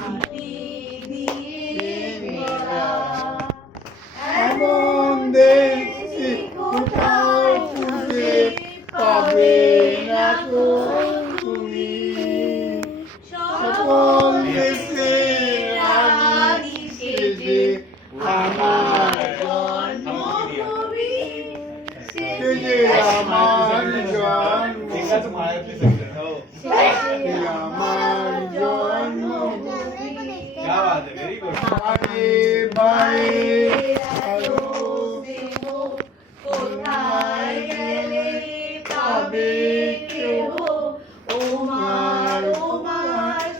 মাটি দিয়ে গড়া। এমন দেশ কোথাও খুঁজে পাবে না তো তুমি। সকল দেশে রানী সেজে আমার জন্মভূমি সেজে আমার আমার জন্মভূমি। কোথায় গেলে পাবে কেহ ওমার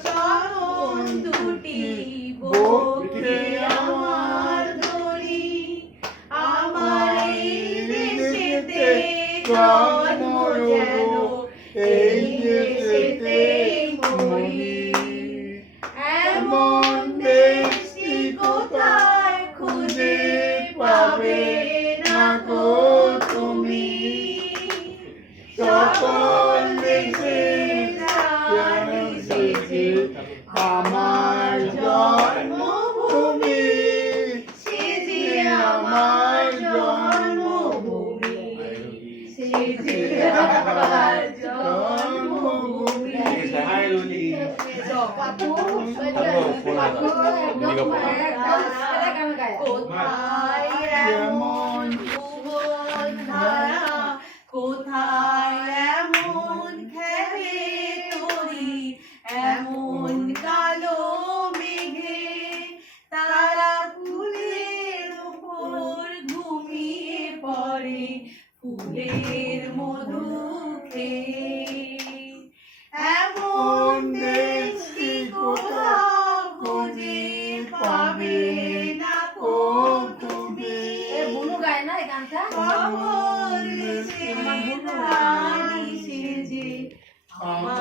চরণ দুটি বক্ষে আমার ধরি। আমার এই দেশেতে জন্ম যেন এই দেশেতেই মরি। এমন দেশটি কোথায় খুঁজে পাবে না গো তুমি। সকল দেশে রানী সেজে আমার জন্মভূমি সেজে আমার জন্মভূমি সেজে আমার জন্মভূমি। কোথায় এমন ভুবন ধারা, কোথায় এমন খেলে তরি, এমন কালো মেঘে তারা ফুলের উপর ঘুমিয়ে পড়ে ফুলের মধু খেয়ে। এমন দেশটি কোথাও খুঁজে পাবে না গো তুমি। সকল দেশে রানী সেজে আমার